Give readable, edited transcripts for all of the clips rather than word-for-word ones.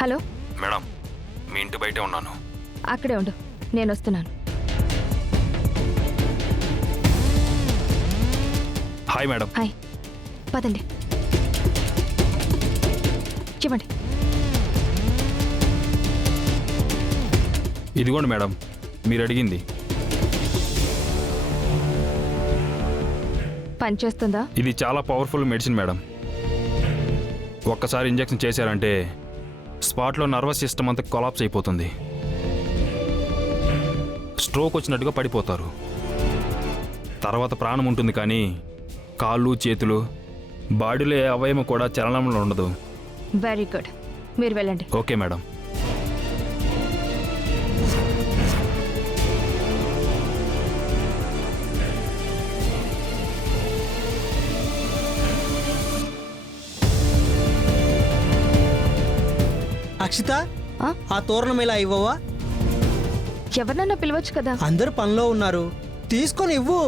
Hello madam, మీ ఇంటి బయటే ఉన్నాను. అక్కడే ఉండు, నేను వస్తున్నాను. Hi madam. హాయ్, పదండి. ఇవ్వండి. ఇదిగోండి మేడం, మీరు అడిగింది. పనిచేస్తుందా? ఇది చాలా పవర్ఫుల్ మెడిసిన్ మేడం. ఒక్కసారి ఇంజెక్షన్ చేశారంటే స్పాట్లో నర్వస్ సిస్టమ్ అంతా కొలాప్స్ అయిపోతుంది. స్ట్రోక్ వచ్చినట్టుగా పడిపోతారు. తర్వాత ప్రాణం ఉంటుంది, కానీ కాళ్ళు చేతులు బాడీలో ఏ అవయవం కూడా చలనంలో ఉండదు. వెరీ గుడ్, మీరు వెళ్ళండి. Okay madam. అక్షిత, ఆ? ఆ తోరణం ఇలా ఇవ్వవా? ఎవరినన్నా పిలవచ్చు కదా. అందరూ పనిలో ఉన్నారు, తీసుకొని ఇవ్వు.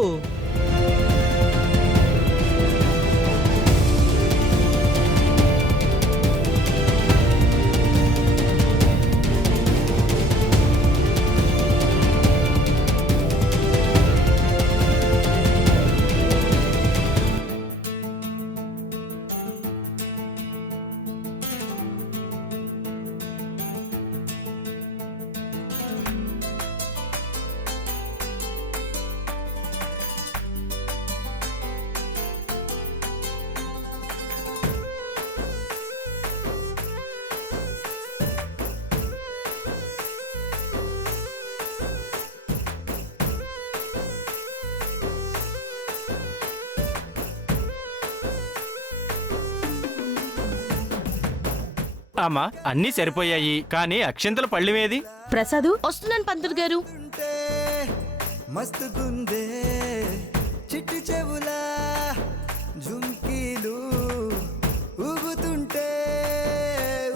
అమ్మా, అన్నీ సరిపోయాయి, కానీ అక్షంతల పళ్ళిమేది? ప్రసాదు వస్తున్నాను పంతులు గారు. మస్తు గుందే చిట్టి చెవులా జుంకీలు ఊగుతుంటే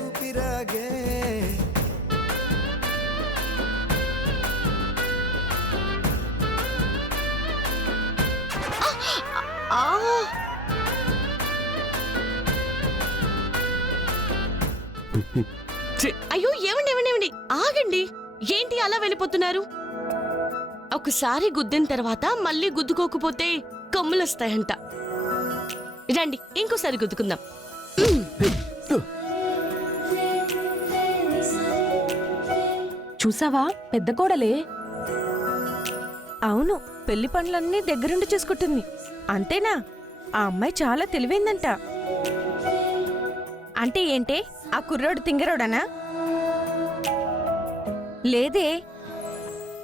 ఊపిరాగే. అయ్యో, ఏమండి ఏమండి ఏమండి, ఆగండి. ఏంటి అలా వెళ్ళిపోతున్నారు? ఒకసారి గుద్దిన తర్వాత మళ్ళీ గుద్దుకోకపోతే కొమ్ములొస్తాయంట. రండి, ఇంకోసారి గుద్దుకుందాం. చూసావా, పెద్ద కోడలే. అవును, పెళ్లి పనులన్నీ దగ్గరుండి చూసుకుంటుంది. అంతేనా? ఆ అమ్మాయి చాలా తెలివైందంట. అంటే ఏంటే, ఆ కుర్రోడు తింగరోడనా? లేదే,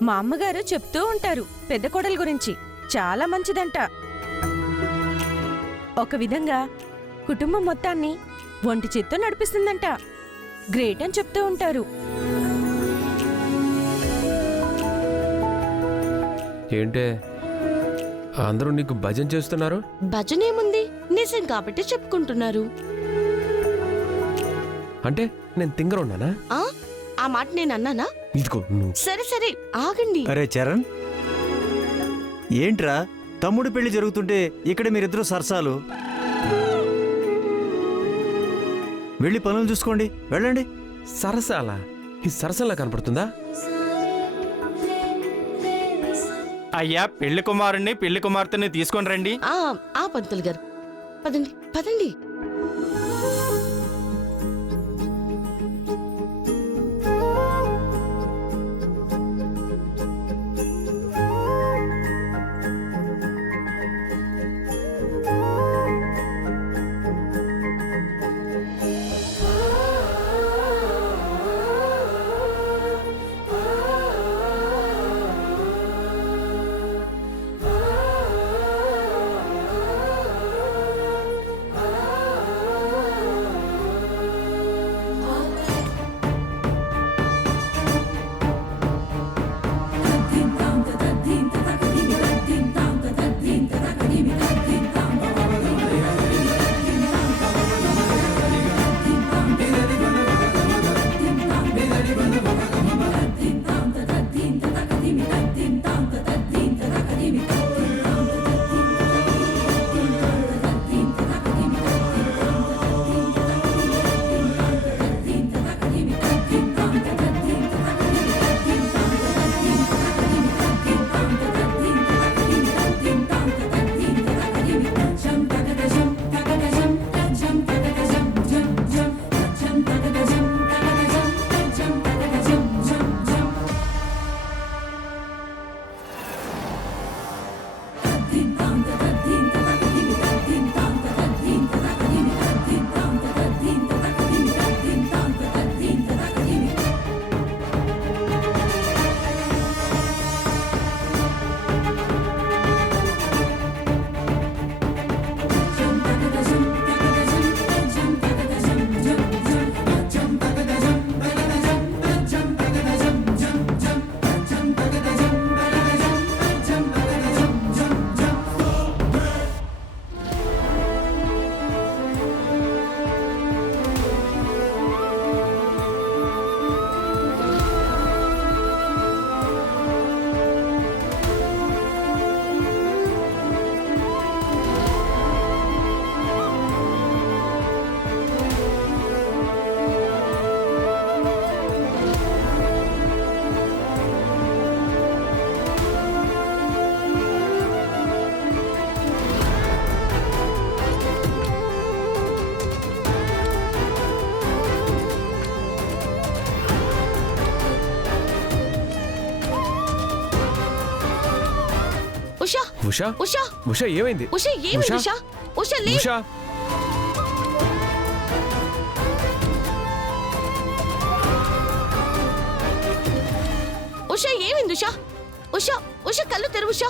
మా అమ్మగారు చెప్తూ ఉంటారు పెద్ద కోడల గురించి. చాలా మంచిదంట. ఒక విధంగా కుటుంబం మొత్తాన్ని ఒంటి చేత్తో నడిపిస్తుందంట. గ్రేట్ అని చెప్తూ ఉంటారు. ఏంటే అందరూ నీకు భజన చేస్తున్నారు? భజనేముంది, నిజం కాబట్టి చెప్పుకుంటున్నారు. అంటే నేను తింగరున్నానా? ఆ మాట నేను అన్నానా? ఇదిగో నువ్వు. సరే సరే, ఆగండి. అరే చరణ్, ఏంట్రా తమ్ముడు పెళ్లి జరుగుతుంటే ఇక్కడ మీరిద్దరూ సరసాలు? వెళ్ళి పనులు చూసుకోండి, వెళ్ళండి. సరసాల? ఈ సరసంలా కనపడుతుందా? అయ్యా, పెళ్లి కుమారుణ్ణి పెళ్లి కుమార్తెని తీసుకొని రండి. ఆ పంతులు గారు, పదండి పదండి. ఉషా ఉషా ఉషా ఏమైంది ఉషా ఏమైంది ఉషా? ఉషా ఉషా లే ఉషా ఉషా ఏమైంది ఉషా ఉషా ఉషా కళ్ళు తెరువు ఉషా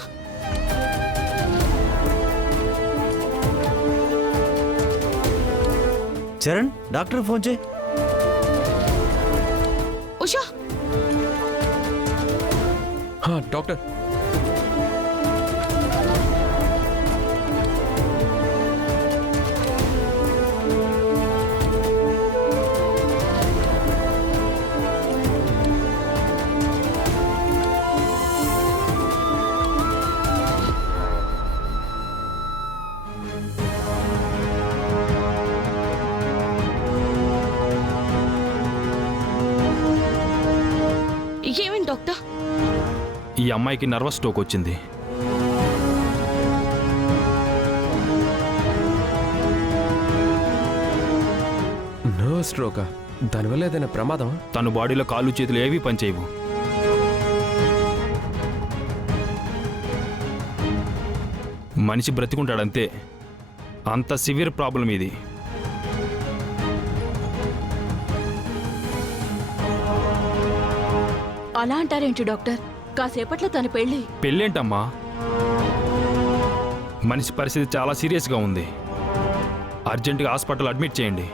చరణ్ డాక్టర్ ఫోన్ చేయి. ఉషా డాక్టర్ ఏమైంది డాక్టర్ ఈ అమ్మాయికి నర్వస్ స్ట్రోక్ వచ్చింది. నర్వ్ స్ట్రోకా? దానివల్ల ఏదైనా ప్రమాదమా? తన బాడీలో కాళ్ళు చేతులు ఏవీ పనిచేయవు. మనిషి బ్రతికుంటాడంతే. అంత సివియర్ ప్రాబ్లం ఇది. అలా అంటారేంటి డాక్టర్? కాసేపట్లో తన పెళ్లి. పెళ్ళేంటమ్మా? మనిషి పరిస్థితి చాలా సీరియస్గా ఉంది. అర్జెంటుగా హాస్పిటల్ అడ్మిట్ చేయండి.